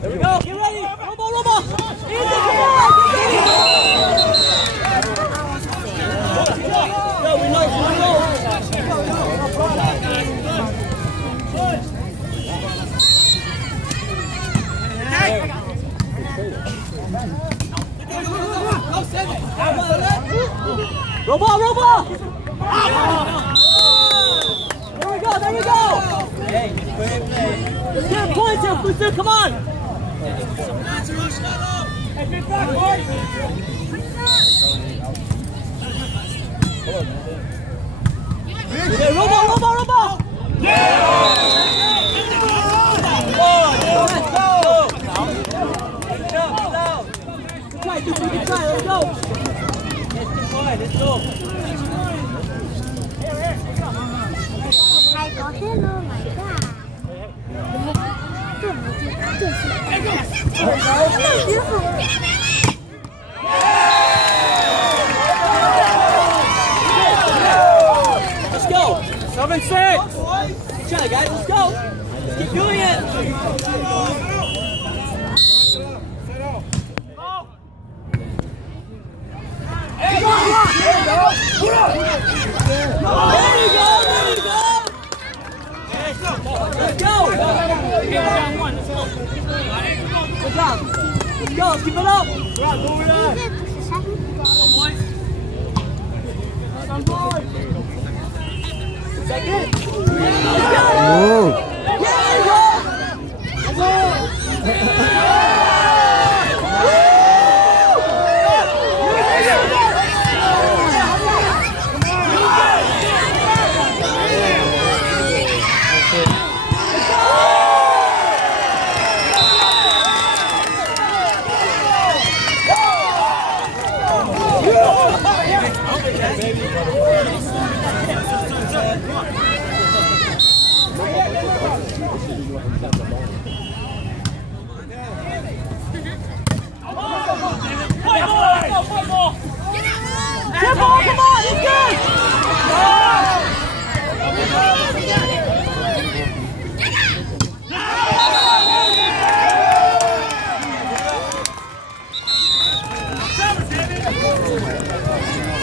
There we go. Get ready. Robo. Easy. Come on. Go. We know. Robo. There we go. Hey, let's get points here, Fusu, come on! Hey, big back, boys! Yeah, Robo! Yeah! Let's try, let's go! Let's go! Hello, my God. Let's go. 7-6. Try, guys. Let's go. Let's keep doing it. There you go. Let's go! Good job! Let's go! Keep it up! Second! Let's go! Come on, he's good!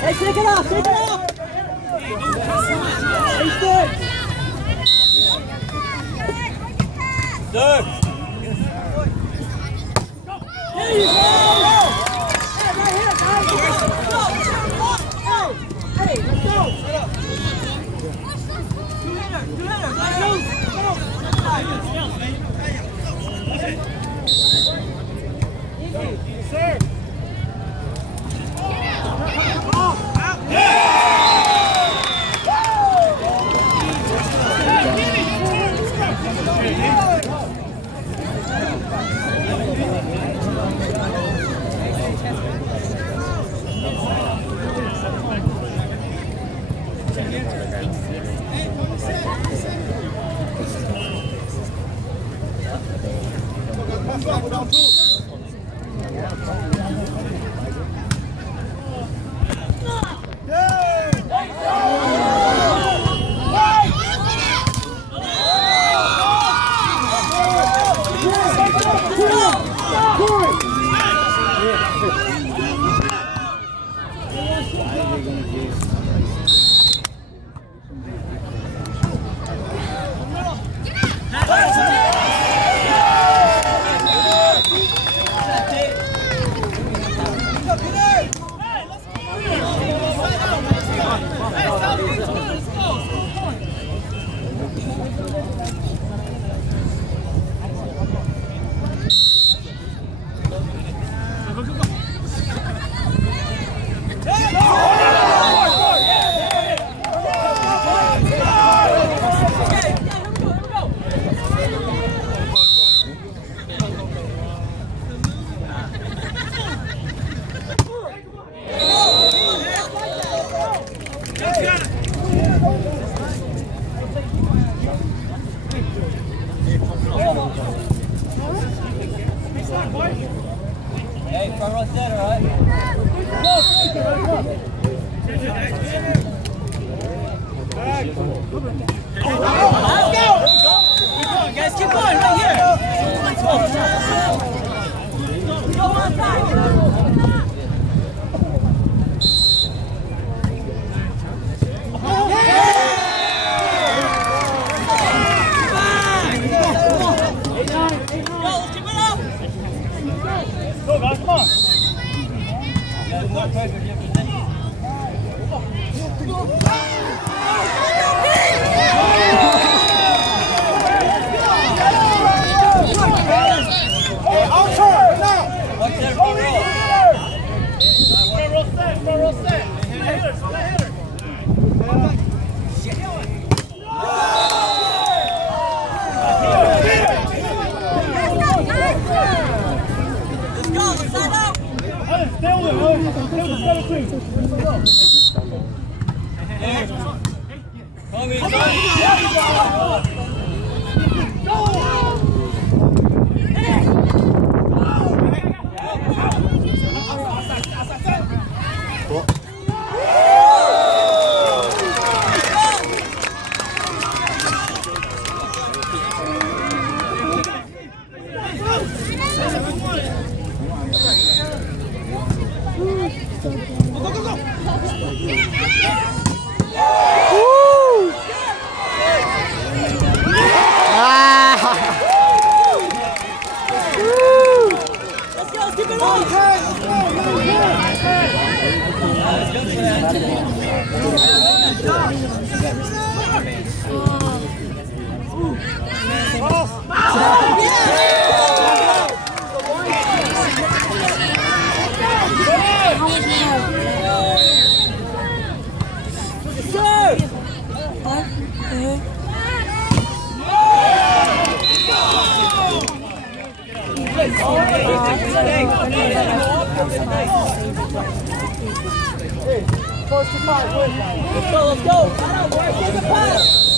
Hey, take it off! He's good! Third! There you go! Hey, right here, guys! Hey, let's go! Two-hitter! Easy! Serve! Hey, front row set, all right? Let's go! Keep going, guys. Keep going right here. Let's go. Let's go. Take a pass.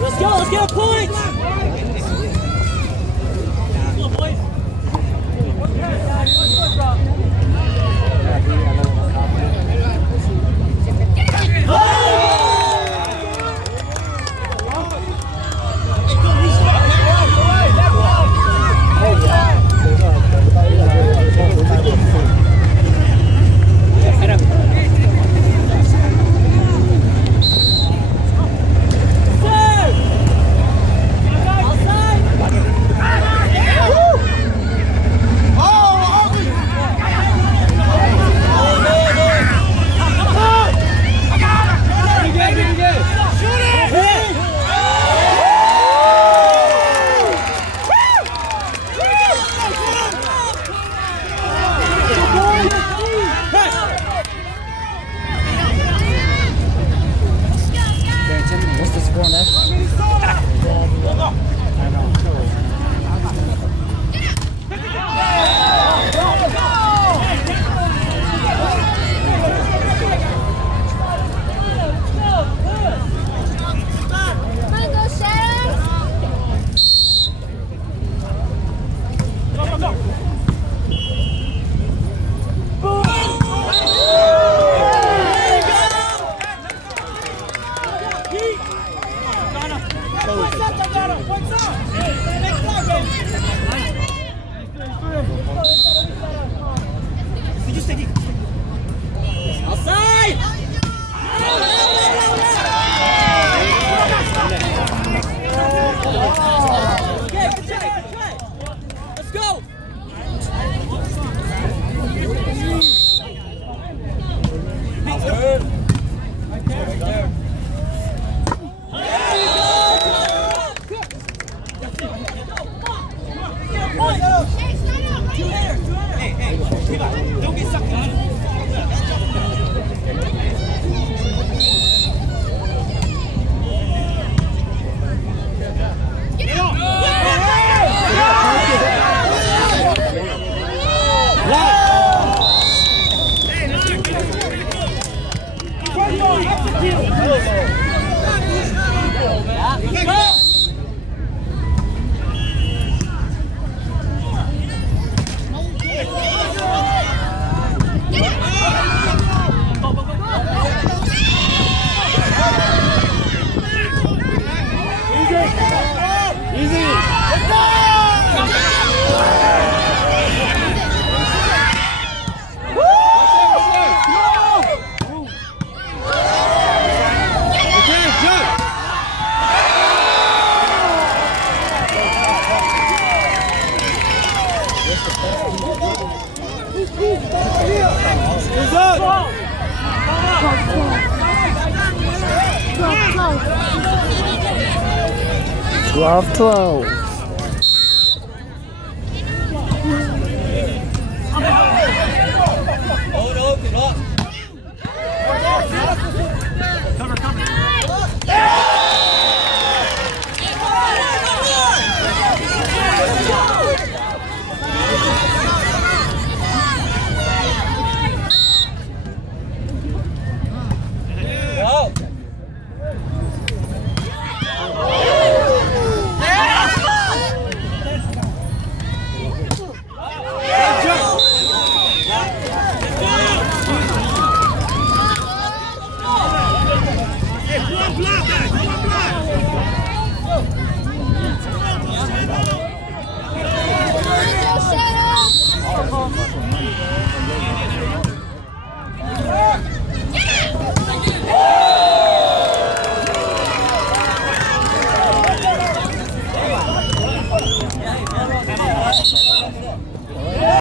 Let's go, let's get a point! What's the score on that? Come on, go, Sharon. Outside! Okay, good try. Let's go! Don't get sucked in. 12-12. Hold open up. Cover, cover. Go. Shadow.